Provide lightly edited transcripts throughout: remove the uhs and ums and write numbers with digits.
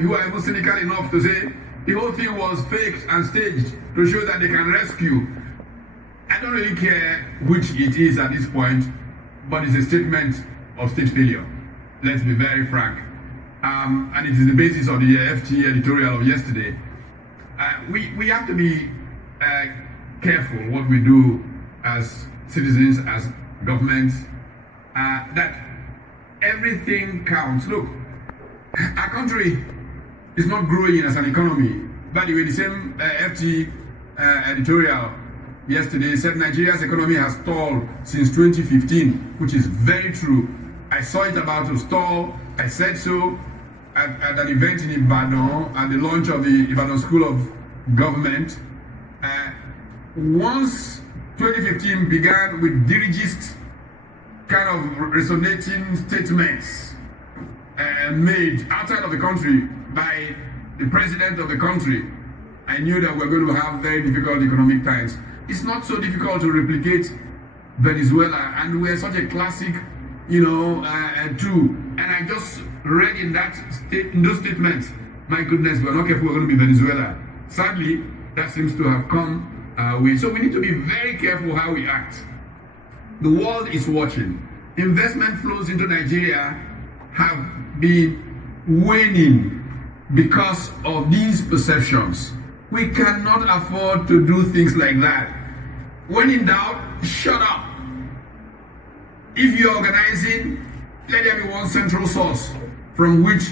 who are even cynical enough to say the whole thing was faked and staged to show that they can rescue. I don't really care which it is at this point, but it's a statement of state failure. Let's be very frank. And it is the basis of the FT editorial of yesterday. We have to be careful what we do as citizens, as governments, that everything counts. Look, our country is not growing as an economy. By the way, the same FT editorial yesterday said Nigeria's economy has stalled since 2015, which is very true. I saw it about to stall. I said so at an event in Ibadan at the launch of the Ibadan School of Government. Once 2015 began with dirigist kind of resonating statements made outside of the country by the president of the country, I knew that we're going to have very difficult economic times. It's not so difficult to replicate Venezuela, and we're such a classic, tool. And I just read in those statements, my goodness, we're not careful, we're going to be Venezuela. Sadly, that seems to have come so we need to be very careful how we act. The world is watching. Investment flows into Nigeria have been waning because of these perceptions. We cannot afford to do things like that. When in doubt, shut up. If you're organizing, let there be one central source from which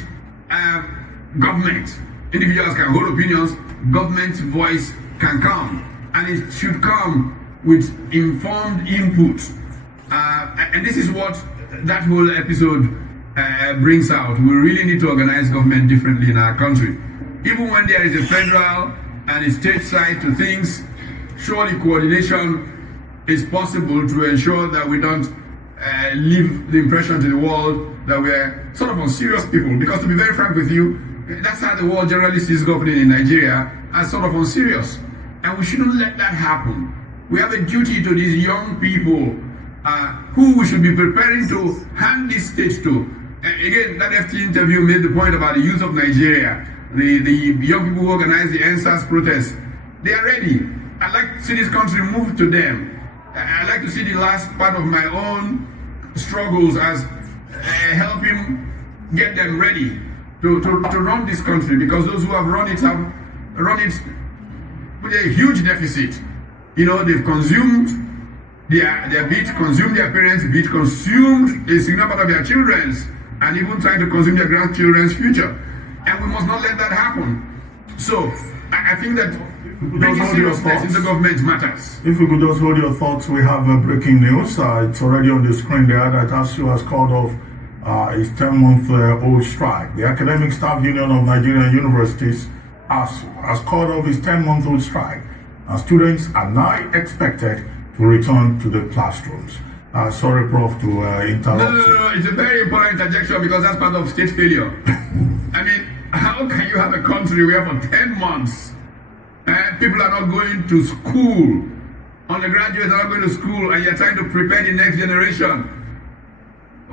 government, individuals can hold opinions, government's voice can come. And it should come with informed input. And this is what that whole episode brings out. We really need to organize government differently in our country. Even when there is a federal and a state side to things, surely coordination is possible to ensure that we don't leave the impression to the world that we're sort of unserious people. Because to be very frank with you, that's how the world generally sees governing in Nigeria, as sort of unserious. And we shouldn't let that happen. We have a duty to these young people who we should be preparing to hand this state to. Again, that FT interview made the point about the youth of Nigeria, the young people who organize the NSAS protests. They are ready. I'd like to see this country move to them. I'd like to see the last part of my own struggles as helping get them ready to run this country, because those who have run it with a huge deficit. They've consumed their bit, consumed their parents' bit, consumed a significant part of their children's, and even trying to consume their grandchildren's future. And we must not let that happen. So, I think that bringing seriousness in the government matters. If you could just hold your thoughts, we have breaking news. It's already on the screen there that Asuu has called off his 10-month-old strike. The Academic Staff Union of Nigerian Universities, Asuu, has called off his 10-month-old strike, and students are now expected to return to the classrooms. Sorry, Prof, to interrupt. No, it's a very important interjection, because that's part of state failure. I mean, how can you have a country where for 10 months people are not going to school, undergraduates are not going to school, and you're trying to prepare the next generation?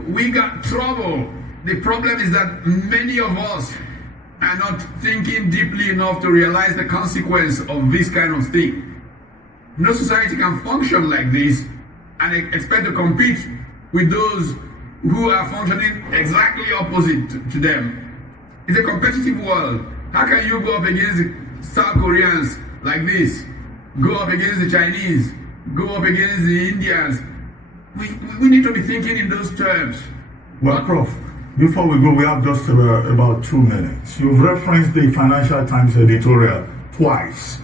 We got trouble. The problem is that many of us are not thinking deeply enough to realize the consequence of this kind of thing. No society can function like this and expect to compete with those who are functioning exactly opposite to them. It's a competitive world. How can you go up against the South Koreans like this? Go up against the Chinese? Go up against the Indians? We need to be thinking in those terms. Well, Prof, before we go, we have just about 2 minutes. You've referenced the Financial Times editorial twice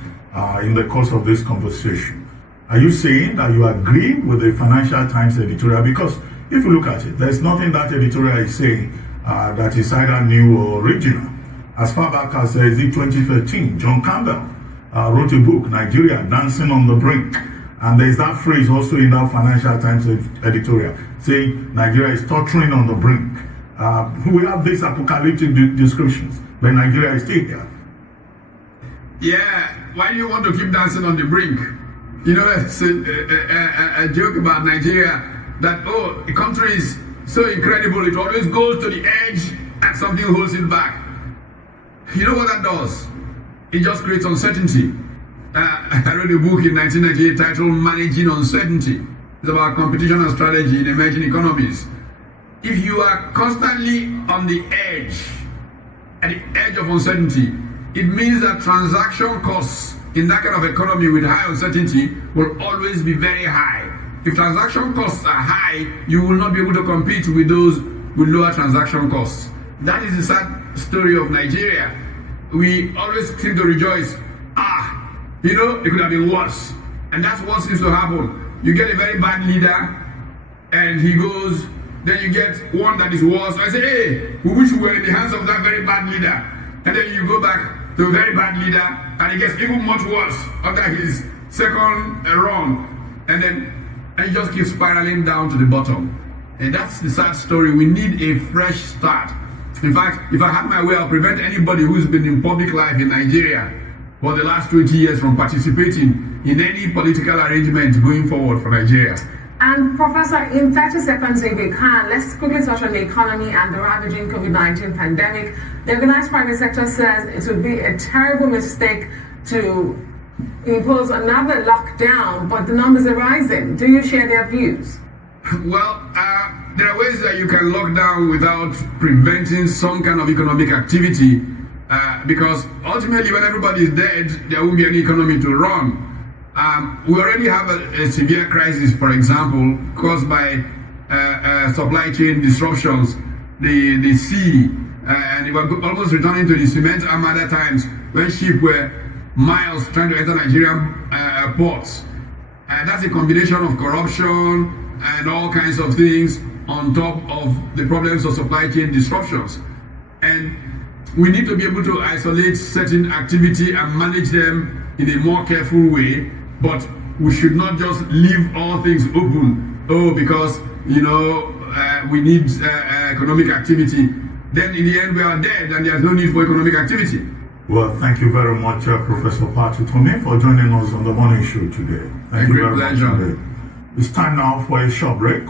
in the course of this conversation. Are you saying that you agree with the Financial Times editorial? Because if you look at it, there's nothing that editorial is saying that is either new or original. As far back as 2013, John Campbell wrote a book, Nigeria Dancing on the Brink. And there's that phrase also in that Financial Times editorial, saying Nigeria is tottering on the brink. We have these apocalyptic descriptions, but Nigeria is still here. Yeah, why do you want to keep dancing on the brink? It's a joke about Nigeria that, the country is so incredible, it always goes to the edge and something holds it back. You know what that does? It just creates uncertainty. I read a book in 1998 titled Managing Uncertainty. It's about competition and strategy in emerging economies. If you are constantly on the edge, at the edge of uncertainty, it means that transaction costs in that kind of economy with high uncertainty will always be very high. If transaction costs are high, you will not be able to compete with those with lower transaction costs. That is the sad story of Nigeria. We always seem to rejoice. It could have been worse. And that's what seems to happen. You get a very bad leader, and he goes, then you get one that is worse. I say, hey, we wish we were in the hands of that very bad leader. And then you go back to a very bad leader, and it gets even much worse after his second run. And it just keeps spiraling down to the bottom. And that's the sad story. We need a fresh start. In fact, if I had my way, I'll prevent anybody who's been in public life in Nigeria for the last 20 years from participating in any political arrangement going forward for Nigeria. And Professor, in 30 seconds, if you can, let's quickly touch on the economy and the ravaging COVID-19 pandemic. The organized private sector says it would be a terrible mistake to impose another lockdown, but the numbers are rising. Do you share their views? Well, there are ways that you can lock down without preventing some kind of economic activity, because ultimately when everybody is dead, there won't be any economy to run. We already have a severe crisis, for example, caused by supply chain disruptions, the sea, and we're almost returning to the cement armada times when ships were miles trying to enter Nigerian ports. And that's a combination of corruption and all kinds of things on top of the problems of supply chain disruptions. And we need to be able to isolate certain activity and manage them in a more careful way, but we should not just leave all things open. Because we need economic activity. Then in the end we are dead and there's no need for economic activity. Well, thank you very much, Professor Utomi, for joining us on the morning show today. Thank you very much. It's time now for a short break.